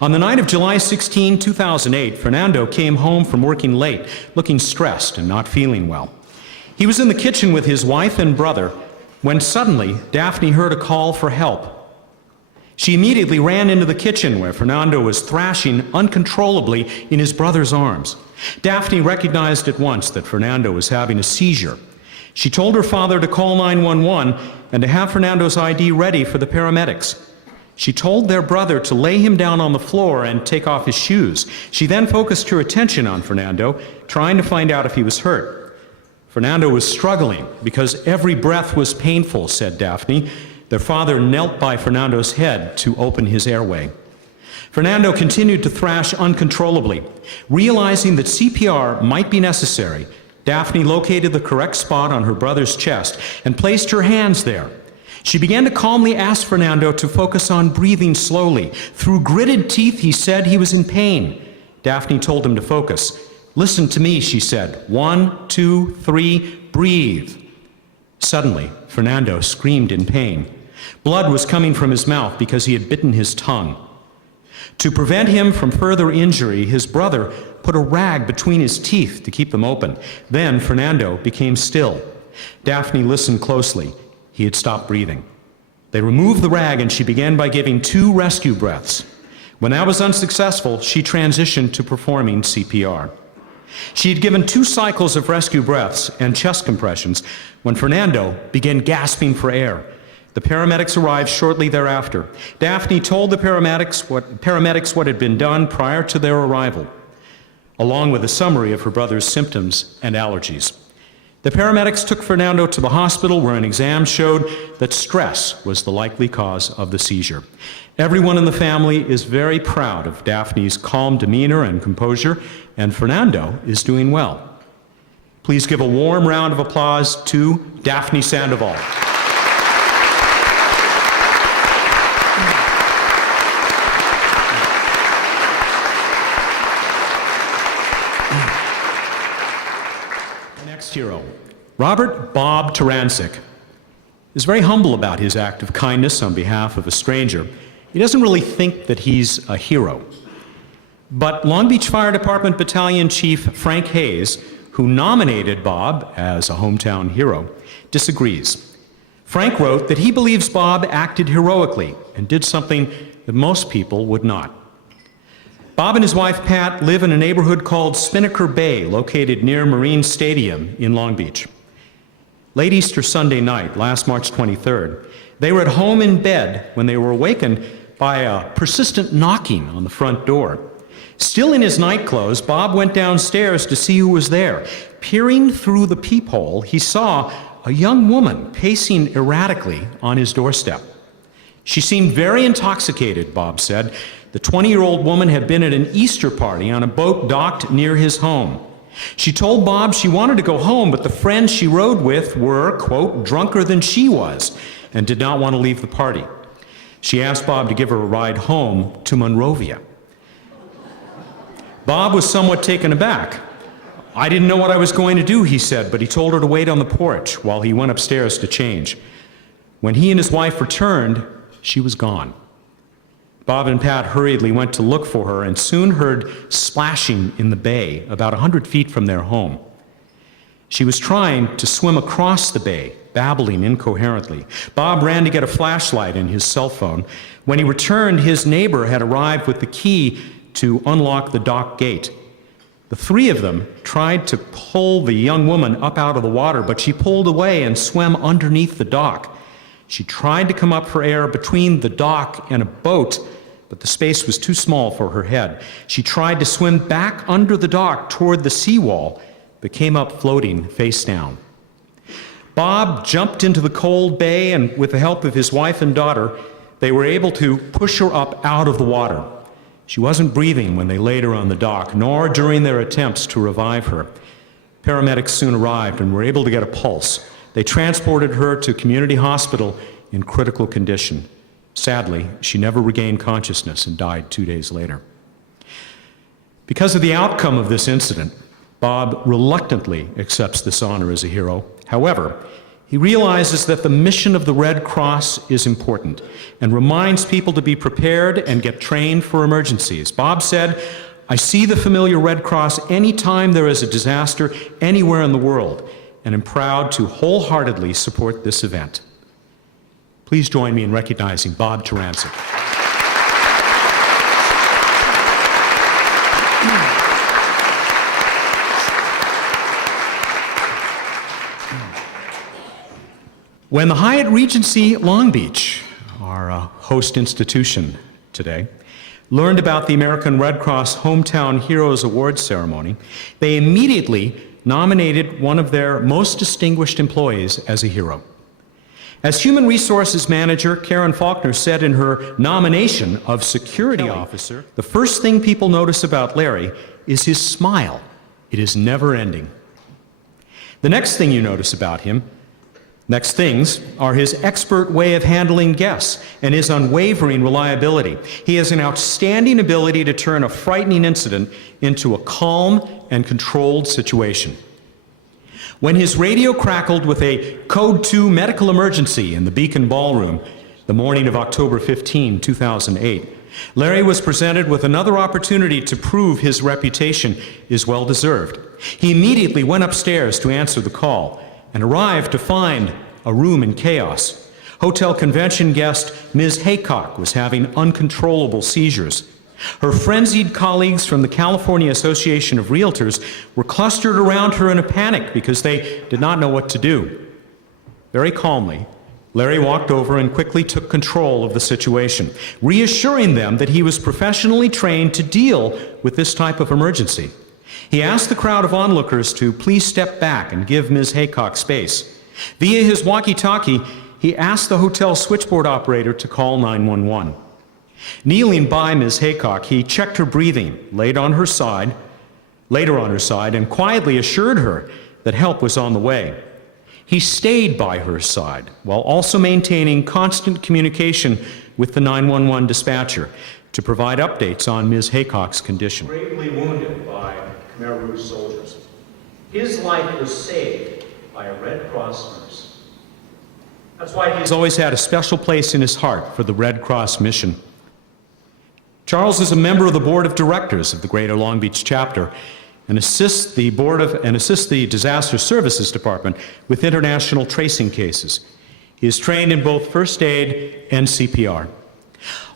On the night of July 16, 2008, Fernando came home from working late, looking stressed and not feeling well. He was in the kitchen with his wife and brother when suddenly Daphne heard a call for help. She immediately ran into the kitchen where Fernando was thrashing uncontrollably in his brother's arms. Daphne recognized at once that Fernando was having a seizure. She told her father to call 911 and to have Fernando's ID ready for the paramedics. She told their brother to lay him down on the floor and take off his shoes. She then focused her attention on Fernando, trying to find out if he was hurt. Fernando was struggling because every breath was painful, said Daphne. Their father knelt by Fernando's head to open his airway. Fernando continued to thrash uncontrollably. Realizing that CPR might be necessary, Daphne located the correct spot on her brother's chest and placed her hands there. She began to calmly ask Fernando to focus on breathing slowly. Through gritted teeth, he said he was in pain. Daphne told him to focus. "Listen to me," she said. 1, 2, 3, breathe. Suddenly, Fernando screamed in pain. Blood was coming from his mouth because he had bitten his tongue. To prevent him from further injury, his brother put a rag between his teeth to keep them open. Then Fernando became still. Daphne listened closely. He had stopped breathing. They removed the rag and she began by giving 2 rescue breaths. When that was unsuccessful, she transitioned to performing CPR. She had given 2 cycles of rescue breaths and chest compressions when Fernando began gasping for air. The paramedics arrived shortly thereafter. Daphne told the paramedics what had been done prior to their arrival, along with a summary of her brother's symptoms and allergies. The paramedics took Fernando to the hospital where an exam showed that stress was the likely cause of the seizure. Everyone in the family is very proud of Daphne's calm demeanor and composure, and Fernando is doing well. Please give a warm round of applause to Daphne Sandoval. Hero. Robert Bob Tarancik is very humble about his act of kindness on behalf of a stranger. He doesn't really think that he's a hero. But Long Beach Fire Department Battalion Chief Frank Hayes, who nominated Bob as a hometown hero, disagrees. Frank wrote that he believes Bob acted heroically and did something that most people would not. Bob and his wife Pat live in a neighborhood called Spinnaker Bay, located near Marine Stadium in Long Beach. Late Easter Sunday night, last March 23rd, they were at home in bed when they were awakened by a persistent knocking on the front door. Still in his nightclothes, Bob went downstairs to see who was there. Peering through the peephole, he saw a young woman pacing erratically on his doorstep. She seemed very intoxicated, Bob said. The 20-year-old woman had been at an Easter party on a boat docked near his home. She told Bob she wanted to go home, but the friends she rode with were, quote, drunker than she was and did not want to leave the party. She asked Bob to give her a ride home to Monrovia. Bob was somewhat taken aback. "I didn't know what I was going to do," he said, but he told her to wait on the porch while he went upstairs to change. When he and his wife returned, she was gone. Bob and Pat hurriedly went to look for her and soon heard splashing in the bay about 100 feet from their home. She was trying to swim across the bay, babbling incoherently. Bob ran to get a flashlight and his cell phone. When he returned, his neighbor had arrived with the key to unlock the dock gate. The 3 of them tried to pull the young woman up out of the water, but she pulled away and swam underneath the dock. She tried to come up for air between the dock and a boat, but the space was too small for her head. She tried to swim back under the dock toward the seawall, but came up floating face down. Bob jumped into the cold bay, and with the help of his wife and daughter, they were able to push her up out of the water. She wasn't breathing when they laid her on the dock, nor during their attempts to revive her. Paramedics soon arrived and were able to get a pulse. They transported her to community hospital in critical condition. Sadly, she never regained consciousness and died 2 days later. Because of the outcome of this incident, Bob reluctantly accepts this honor as a hero. However, He realizes that the mission of the Red Cross is important and reminds people to be prepared and get trained for emergencies. Bob said, "I see the familiar Red Cross anytime there is a disaster anywhere in the world, and am proud to wholeheartedly support this event." Please join me in recognizing Bob Tarancik. When the Hyatt Regency Long Beach, our host institution today, learned about the American Red Cross Hometown Heroes Awards ceremony, they immediately nominated one of their most distinguished employees as a hero. As Human Resources Manager, Karen Faulkner said in her nomination of Security Officer, the first thing people notice about Larry is his smile. It is never ending. The next thing you notice about him, next things, are his expert way of handling guests and his unwavering reliability. He has an outstanding ability to turn a frightening incident into a calm and controlled situation. When his radio crackled with a Code 2 medical emergency in the Beacon Ballroom the morning of October 15, 2008, Larry was presented with another opportunity to prove his reputation is well-deserved. He immediately went upstairs to answer the call and arrived to find a room in chaos. Hotel convention guest Ms. Haycock was having uncontrollable seizures. Her frenzied colleagues from the California Association of Realtors were clustered around her in a panic because they did not know what to do. Very calmly, Larry walked over and quickly took control of the situation, reassuring them that he was professionally trained to deal with this type of emergency. He asked the crowd of onlookers to please step back and give Ms. Haycock space. Via his walkie-talkie, he asked the hotel switchboard operator to call 911. Kneeling by Ms. Haycock, he checked her breathing, later on her side, and quietly assured her that help was on the way. He stayed by her side while also maintaining constant communication with the 911 dispatcher to provide updates on Ms. Haycock's condition. Gravely wounded by Khmer Rouge soldiers. His life was saved by a Red Cross nurse. That's why he's always had a special place in his heart for the Red Cross mission. Charles is a member of the board of directors of the Greater Long Beach chapter and assists the Disaster Services Department with international tracing cases. He is trained in both first aid and CPR.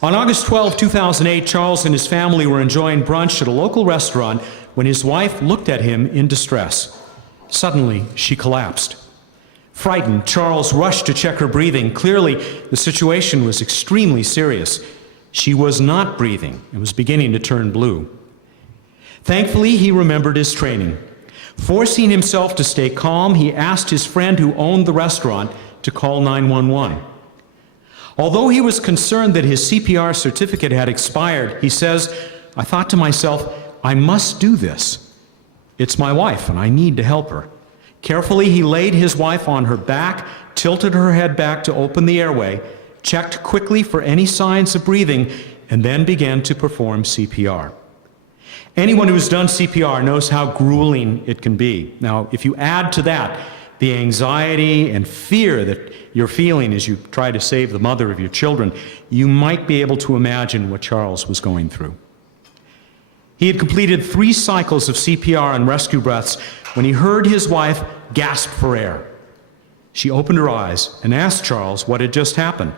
On August 12, 2008, Charles and his family were enjoying brunch at a local restaurant when his wife looked at him in distress. Suddenly, she collapsed. Frightened, Charles rushed to check her breathing. Clearly, the situation was extremely serious. She was not breathing and was beginning to turn blue. Thankfully, he remembered his training. Forcing himself to stay calm, he asked his friend who owned the restaurant to call 911. Although he was concerned that his CPR certificate had expired, he says, "I thought to myself, I must do this. It's my wife, and I need to help her." Carefully, he laid his wife on her back, tilted her head back to open the airway, checked quickly for any signs of breathing, and then began to perform CPR. Anyone who's done CPR knows how grueling it can be. Now, if you add to that the anxiety and fear that you're feeling as you try to save the mother of your children, you might be able to imagine what Charles was going through. He had completed 3 cycles of CPR and rescue breaths when he heard his wife gasp for air. She opened her eyes and asked Charles what had just happened.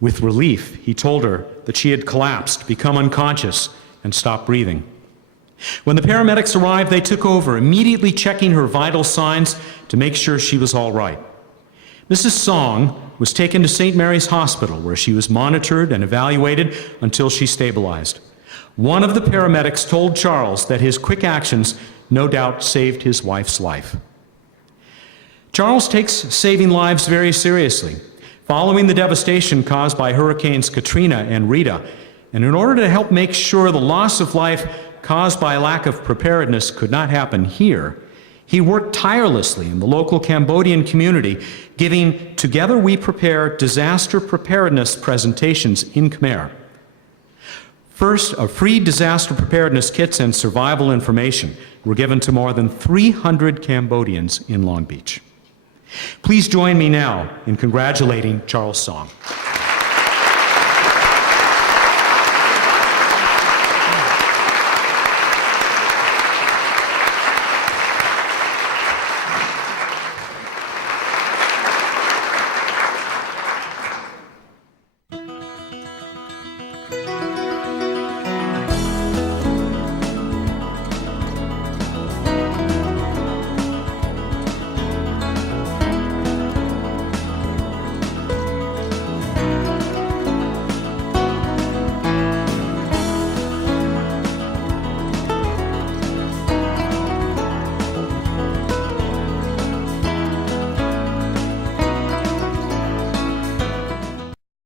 With relief, he told her that she had collapsed, become unconscious, and stopped breathing. When the paramedics arrived, they took over, immediately checking her vital signs to make sure she was all right. Mrs. Song was taken to St. Mary's Hospital, where she was monitored and evaluated until she stabilized. One of the paramedics told Charles that his quick actions no doubt saved his wife's life. Charles takes saving lives very seriously. Following the devastation caused by Hurricanes Katrina and Rita, and in order to help make sure the loss of life caused by a lack of preparedness could not happen here, he worked tirelessly in the local Cambodian community, giving Together We Prepare disaster preparedness presentations in Khmer. First, free disaster preparedness kits and survival information were given to more than 300 Cambodians in Long Beach. Please join me now in congratulating Charles Song.